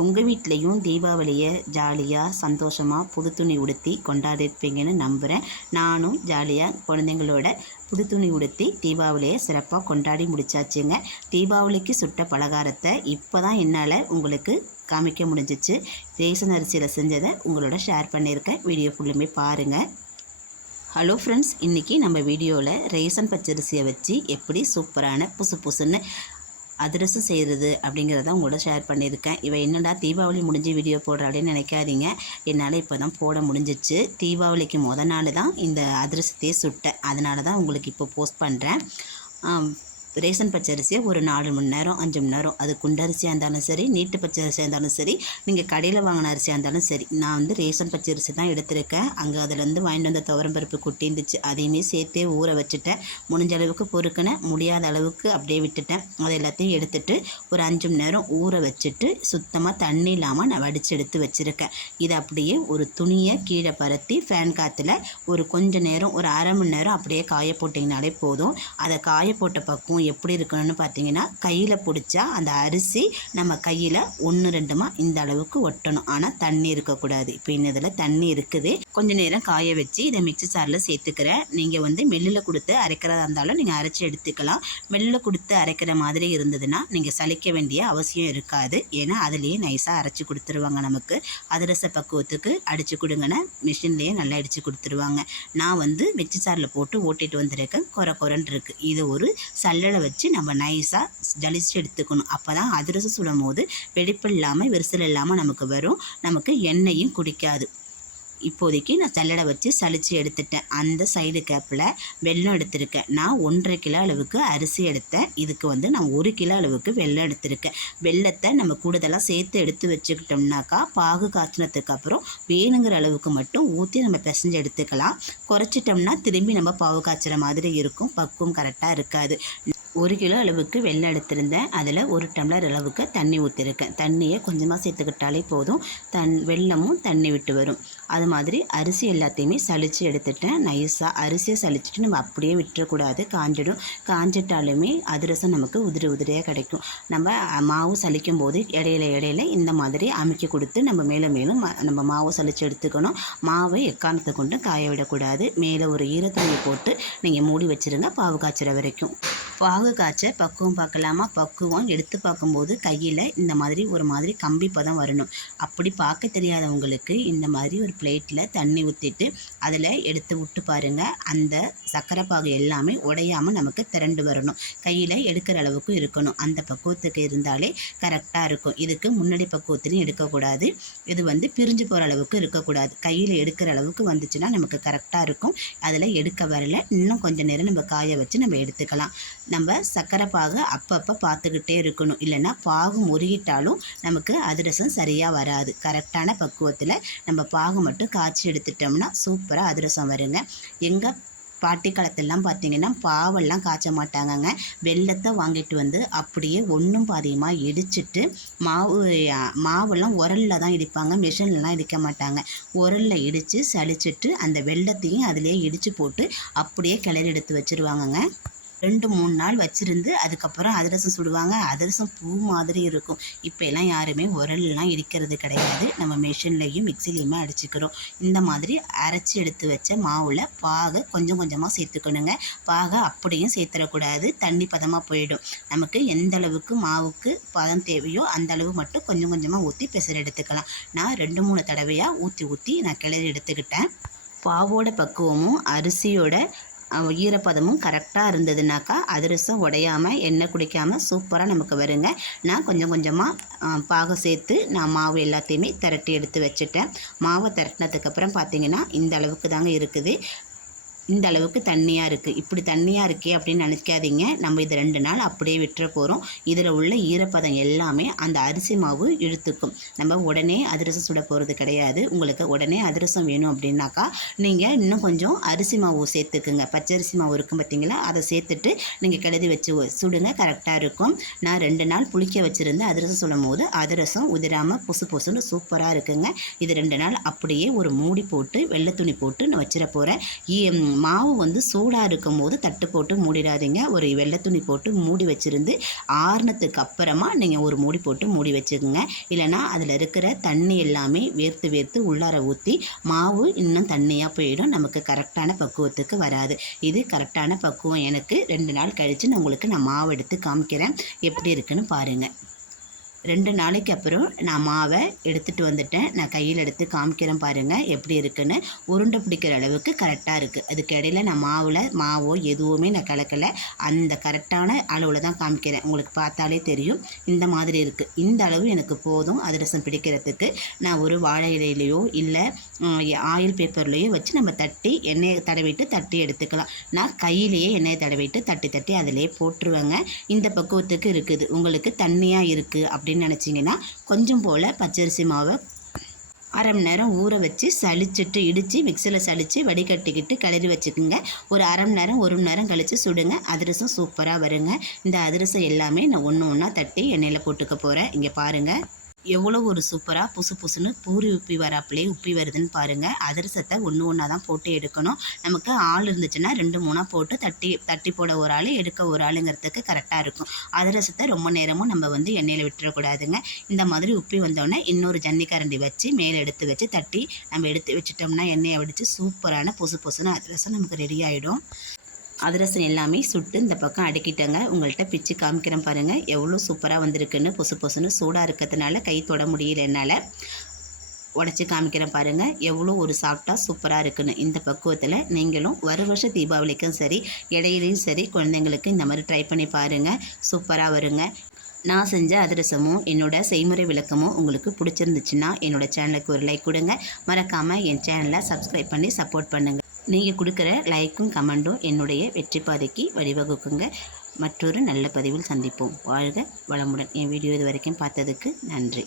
உங்கள் வீட்லேயும் தீபாவளியை ஜாலியாக சந்தோஷமாக புது துணி உடுத்தி கொண்டாடிருப்பீங்கன்னு நம்புகிறேன் நானும் ஜாலியாக குழந்தைங்களோட புது துணி உடுத்தி தீபாவளியை சிறப்பாக கொண்டாடி முடிச்சாச்சுங்க. தீபாவளிக்கு சுட்ட பலகாரத்தை இப்போ தான் என்னால் உங்களுக்கு காமிக்க முடிஞ்சிச்சு. ரேசன் அரிசியில் செஞ்சதை உங்களோட ஷேர் பண்ணியிருக்கேன் வீடியோ ஃபுல்லுமே பாருங்கள் ஹலோ ஃப்ரெண்ட்ஸ் இன்றைக்கி நம்ம வீடியோவில் ரேசன் பச்சரிசியை வச்சு எப்படி சூப்பரான புசு புசுன்னு அதிரசம் செய்கிறது அப்படிங்கிறத உங்களோட ஷேர் பண்ணியிருக்கேன். இவன் என்னடா தீபாவளி முடிஞ்சு வீடியோ போடுறாளேன்னு நினைக்காதீங்க. என்னால் இப்போ தான் போட முடிஞ்சிச்சு. தீபாவளிக்கு முத நாள் தான் இந்த அதிரசத்தையே சுட்டேன். அதனால தான் உங்களுக்கு இப்போ போஸ்ட் பண்ணுறேன் ரேஷன் பச்சரிசியை ஒரு நாலு மணி நேரம் அஞ்சு மணி நேரம். அது குண்டரிசியாக இருந்தாலும் சரி நீட்டு பச்சரிசியாக இருந்தாலும் சரி நீங்கள் கடையில் வாங்கின அரிசியாக இருந்தாலும் சரி நான் வந்து ரேஷன் பச்சரிசி தான் எடுத்திருக்கேன். அங்கே அதுலேருந்து வாங்கிட்டு வந்த துவரம்பருப்பு குட்டி இருந்துச்சு. அதையுமே சேர்த்தே ஊற வச்சுட்டேன். முடிஞ்ச அளவுக்கு பொறுக்கினேன். முடியாத அளவுக்கு அப்படியே விட்டுட்டேன். அதை எல்லாத்தையும் எடுத்துட்டு ஒரு அஞ்சு மணி நேரம் ஊற வச்சுட்டு சுத்தமாக தண்ணி இல்லாமல் நான் வடித்து எடுத்து வச்சுருக்கேன். இதை அப்படியே ஒரு துணியை கீழே பரத்தி ஃபேன் காற்றுல ஒரு கொஞ்ச நேரம் ஒரு அரை மணி நேரம் அப்படியே காய போட்டிங்கனாலே போதும். அதை காய போட்ட பக்கம் எப்படி இருக்கணும்னு பார்த்தீங்கன்னா கையில் பிடிச்சா அந்த அரிசி நம்ம கையில் ஒன்று ரெண்டுமாக இந்த அளவுக்கு ஒட்டணும். ஆனால் தண்ணி இருக்கக்கூடாது. இப்போ இன்னதில் தண்ணி இருக்குது. கொஞ்ச நேரம் காய வச்சு இதை மிக்சி சாரில் சேர்த்துக்கிறேன். நீங்கள் வந்து மெல்லில் கொடுத்து அரைக்கிறதா இருந்தாலும் நீங்கள் அரைச்சி எடுத்துக்கலாம். மெல்லில் கொடுத்து அரைக்கிற மாதிரி இருந்ததுன்னா நீங்கள் சலிக்க வேண்டிய அவசியம் இருக்காது. ஏன்னா அதுலேயே நைஸாக அரைச்சி கொடுத்துருவாங்க நமக்கு. அதிரச பக்குவத்துக்கு அடித்து கொடுங்கன்னா மிஷின்லேயே நல்லா அடித்து கொடுத்துருவாங்க. நான் வந்து மிக்சி சாரில் போட்டு ஓட்டிட்டு வந்திருக்கேன். குறை குறைன்னு இருக்குது இது ஒரு சல்லடை வச்சு நம்ம நைஸாக ஜலிச்சு எடுத்துக்கணும். அப்போ தான் அதிரசம் சுடும் போது வெடிப்பு இல்லாமல் விரிசல் இல்லாமல் நமக்கு வரும். நமக்கு எண்ணெயும் குடிக்காது. இப்போதைக்கு நான் சல்லடை வச்சு சளிச்சு எடுத்துட்டேன். அந்த சைடு கேப்பில் வெல்லம் எடுத்திருக்கேன். நான் ஒன்றரை கிலோ அளவுக்கு அரிசி எடுத்தேன். இதுக்கு வந்து நான் ஒரு கிலோ அளவுக்கு வெல்லம் எடுத்திருக்கேன். வெள்ளத்தை நம்ம கூடுதலாக சேர்த்து எடுத்து வச்சுக்கிட்டோம்னாக்கா பாகு காய்ச்சினதுக்கு அப்புறம் வேணுங்கிற அளவுக்கு மட்டும் ஊற்றி நம்ம பிசைஞ்சு எடுத்துக்கலாம். குறைச்சிட்டோம்னா திரும்பி நம்ம பாவு காய்ச்சுற மாதிரி இருக்கும். பக்குவம் கரெக்டாக இருக்காது. ஒரு கிலோ அளவுக்கு வெள்ளம் எடுத்திருந்தேன். அதில் ஒரு டம்ளர் அளவுக்கு தண்ணி ஊற்றிருக்கேன் தண்ணியை கொஞ்சமாக சேர்த்துக்கிட்டாலே போதும். தன் வெள்ளமும் தண்ணி விட்டு வரும். அது மாதிரி அரிசி எல்லாத்தையுமே சலித்து எடுத்துட்டேன். நைஸாக அரிசியை சலிச்சுட்டு நம்ம அப்படியே விட்டுறக்கூடாது. காஞ்சிடும். காஞ்சிட்டாலுமே அதிரசம் நமக்கு உதிரி உதிரியாக கிடைக்கும். நம்ம மாவு சலிக்கும் போது இடையில இடையில இந்த மாதிரி அமைக்க கொடுத்து நம்ம மேலே மேலும் நம்ம மாவை சலித்து எடுத்துக்கணும். மாவை எக்காரணத்தை கொண்டு காய விடக்கூடாது. மேலே ஒரு ஈரத்தண்ணி போட்டு நீங்கள் மூடி வச்சுருங்க. பாவு காய்ச்சுற வரைக்கும். பாகு காய்ச்ச பக்குவம் பார்க்கலாமா? பக்குவம் எடுத்து பார்க்கும்போது கையில் இந்த மாதிரி ஒரு மாதிரி கம்பி பதம் வரணும். அப்படி பார்க்க தெரியாதவங்களுக்கு இந்த மாதிரி ஒரு பிளேட்டில் தண்ணி ஊற்றிட்டு அதில் எடுத்து விட்டு பாருங்கள் அந்த சர்க்கரை பாகு எல்லாமே உடையாமல் நமக்கு திரண்டு வரணும். கையில் எடுக்கிற அளவுக்கு இருக்கணும். அந்த பக்குவத்துக்கு இருந்தாலே கரெக்டாக இருக்கும். இதுக்கு முன்னாடி பக்குவத்துலேயும் எடுக்கக்கூடாது. இது வந்து பிரிஞ்சு போகிற அளவுக்கு இருக்கக்கூடாது. கையில் எடுக்கிற அளவுக்கு வந்துச்சுன்னா நமக்கு கரெக்டாக இருக்கும். அதில் எடுக்க வரல. இன்னும் கொஞ்சம் நேரம் நம்ம காய வச்சு நம்ம எடுத்துக்கலாம். நம்ம சர்க்கரை பாகு அப்பப்போ பார்த்துக்கிட்டே இருக்கணும். இல்லைன்னா பாகு முறுகிட்டாலும் நமக்கு அதிரசம் சரியாக வராது. கரெக்டான பக்குவத்தில் நம்ம பாகு மட்டும் காய்ச்சி எடுத்துட்டோம்னா சூப்பராக அதிரசம் வருங்க. எங்கள் பாட்டி காலத்திலலாம் பார்த்தீங்கன்னா பாவெல்லாம் காய்ச்ச மாட்டாங்கங்க. வெள்ளத்தை வாங்கிட்டு வந்து அப்படியே ஒன்றும் பாதியமாக இடிச்சிட்டு மாவு மாவெல்லாம் உரலில் தான் இடிப்பாங்க. மிஷின்லாம் இடிக்க மாட்டாங்க. உரலில் இடித்து சளிச்சிட்டு அந்த வெள்ளத்தையும் அதிலே இடித்து போட்டு அப்படியே கிளறி எடுத்து வச்சுருவாங்கங்க. ரெண்டு மூணு நாள் வச்சுருந்து அதுக்கப்புறம் அதிரசம் சுடுவாங்க. அதிரசம் பூ மாதிரி இருக்கும். இப்போ எல்லாம் யாருமே உரல்லாம் இடிக்கிறது கிடையாது. நம்ம மிஷின்லேயும் மிக்சிலையுமே அடிச்சுக்கிறோம். இந்த மாதிரி அரைச்சி எடுத்து வச்ச மாவில் பாகை கொஞ்சம் கொஞ்சமாக சேர்த்துக்கணுங்க. பாகை அப்படியும் சேர்த்துடக்கூடாது தண்ணி பதமாக போயிடும். நமக்கு எந்த அளவுக்கு மாவுக்கு பதம் தேவையோ அந்த அளவு மட்டும் கொஞ்சம் கொஞ்சமாக ஊற்றி பெசர் எடுத்துக்கலாம். நான் ரெண்டு மூணு தடவையாக ஊற்றி ஊற்றி நான் கிளறி எடுத்துக்கிட்டேன். பாவோட பக்குவமும் அரிசியோட ஈரப்பதமும் கரெக்டாக இருந்ததுனாக்கா அதிரசம் உடையாமல் எண்ணெய் குடிக்காமல் சூப்பராக நமக்கு வருங்க. நான் கொஞ்சம் கொஞ்சமாக பாகம் சேர்த்து நான் மாவு எல்லாத்தையுமே திரட்டி எடுத்து வச்சுட்டேன். மாவை திரட்டினதுக்கப்புறம் பார்த்தீங்கன்னா இந்த அளவுக்கு தாங்க இருக்குது. இந்த அளவுக்கு தண்ணியாக இருக்குது இப்படி தண்ணியாக இருக்கே அப்படின்னு நினைக்காதீங்க. நம்ம இது ரெண்டு நாள் அப்படியே விட்டுற போகிறோம் இதில் உள்ள ஈரப்பதம் எல்லாமே அந்த அரிசி மாவு இழுத்துக்கும். நம்ம உடனே அதிரசம் சுட போகிறது கிடையாது. உங்களுக்கு உடனே அதிரசம் வேணும் அப்படின்னாக்கா நீங்கள் இன்னும் கொஞ்சம் அரிசி மாவு சேர்த்துக்குங்க. பச்சரிசி மாவு இருக்கும் பார்த்தீங்களா அதை சேர்த்துட்டு நீங்கள் கிளறி வச்சு சுடுங்க. கரெக்டாக இருக்கும். நான் ரெண்டு நாள் புளிக்க வச்சுருந்து அதிரசம் சுடும் போது அதிரசம் உதிராமல் புசு புசுன்னு சூப்பராக இருக்குங்க. இது ரெண்டு நாள் அப்படியே ஒரு மூடி போட்டு வெள்ளை துணி போட்டு நான் வச்சிட போகிறேன் மாவு வந்து சூடாக இருக்கும் போது தட்டு போட்டு மூடிடாதீங்க. ஒரு வெள்ளை துணி போட்டு மூடி வச்சுருந்து ஆறுனத்துக்கு அப்புறமா நீங்கள் ஒரு மூடி போட்டு மூடி வச்சுக்கோங்க. இல்லைன்னா அதில் இருக்கிற தண்ணி எல்லாமே வேர்த்து வேர்த்து உள்ளார ஊற்றி மாவு இன்னும் தண்ணியாக போயிடும். நமக்கு கரெக்டான பக்குவத்துக்கு வராது. இது கரெக்டான பக்குவம் எனக்கு ரெண்டு நாள் கழித்து நான் உங்களுக்கு நான் மாவு எடுத்து காமிக்கிறேன். எப்படி இருக்குன்னு பாருங்கள் ரெண்டு நாளைக்கு அப்புறம் நான் மாவை எடுத்துகிட்டு வந்துட்டேன். நான் கையில் எடுத்து காமிக்கிறேன் பாருங்கள் எப்படி இருக்குன்னு. உருண்டை பிடிக்கிற அளவுக்கு கரெக்டாக இருக்குது அதுக்கு இடையில நான் மாவில் மாவோ எதுவுமே நான் கலக்கலை. அந்த கரெக்டான அளவில் தான் காமிக்கிறேன். உங்களுக்கு பார்த்தாலே தெரியும். இந்த மாதிரி இருக்குது இந்த அளவு எனக்கு போதும். அதிரசம் பிடிக்கிறதுக்கு நான் ஒரு வாழை இலையிலையோ இல்லை ஆயில் பேப்பர்லேயோ வச்சு நம்ம தட்டி எண்ணெயை தடவிட்டு தட்டி எடுத்துக்கலாம். நான் கையிலேயே எண்ணெயை தடவிட்டு தட்டி தட்டி அதிலே போட்டுருவேங்க. இந்த பக்குவத்துக்கு இருக்குது. உங்களுக்கு தண்ணியாக இருக்குது அப்படி அப்படின்னு நினச்சிங்கன்னா கொஞ்சம் போல் பச்சரிசி மாவை அரை மணி நேரம் ஊற வச்சு சளிச்சிட்டு இடித்து மிக்சியில் சளிச்சு வடிகட்டிக்கிட்டு கிளறி வச்சுக்கோங்க. ஒரு அரை மணி நேரம் ஒரு மணி நேரம் கழித்து சுடுங்க. அதிரசம் சூப்பராக வருங்க. இந்த அதிரசம் எல்லாமே நான் ஒன்று ஒன்றா தட்டி எண்ணெயில் போட்டுக்க போகிறேன் இங்கே பாருங்கள் எவ்வளோ ஒரு சூப்பராக புசு புசுன்னு பூரி உப்பி வராப்பிலே உப்பி வருதுன்னு பாருங்கள் அதிரசத்தை ஒன்று ஒன்றா தான் போட்டு எடுக்கணும். நமக்கு ஆள் இருந்துச்சுன்னா ரெண்டு மூணாக போட்டு தட்டி தட்டி போட ஒரு ஆள் எடுக்க ஒரு ஆளுங்கிறதுக்கு கரெக்டாக இருக்கும். அதிரசத்தை ரொம்ப நேரமும் நம்ம வந்து எண்ணெயில் விட்டுறக்கூடாதுங்க. இந்த மாதிரி உப்பி வந்தோடனே இன்னொரு ஜன்னி கரண்டி வச்சு மேலே எடுத்து வச்சு தட்டி நம்ம எடுத்து வச்சிட்டோம்னா எண்ணெயை வடித்து சூப்பரான புசு புசுன்னு அதிரசம் நமக்கு ரெடி ஆகிடும் அதிரசம் எல்லாமே சுட்டு இந்த பக்கம் அடுக்கிட்டேங்க. உங்கள்கிட்ட பிச்சு காமிக்கிறேன் பாருங்கள் எவ்வளோ சூப்பராக வந்திருக்குன்னு பொசு பொசுன்னு சூடாக இருக்கிறதுனால கை தொட முடியல என்னால். உடச்சி காமிக்கிறேன் பாருங்கள் எவ்வளோ ஒரு சாஃப்டாக சூப்பராக இருக்குன்னு. இந்த பக்குவத்தில் நீங்களும் வர வருஷம் தீபாவளிக்கும் சரி இடையிலையும் சரி குழந்தைங்களுக்கு இந்த மாதிரி ட்ரை பண்ணி பாருங்கள் சூப்பராக வருங்க. நான் செஞ்ச அதிரசமும் என்னோட செய்முறை விளக்கமும் உங்களுக்கு பிடிச்சிருந்துச்சுன்னா என்னோடய சேனலுக்கு ஒரு லைக் கொடுங்க. மறக்காமல் என் சேனலை சப்ஸ்கிரைப் பண்ணி சப்போர்ட் பண்ணுங்கள் நீங்கள் கொடுக்குற லைக்கும் கமெண்ட்டும் என்னுடைய வெற்றி பாதைக்கு வழிவகுக்குங்க. மற்றொரு நல்ல பதிவில் சந்திப்போம். வாழ்க வளமுடன். என் வீடியோ இது வரைக்கும் பார்த்ததுக்கு நன்றி.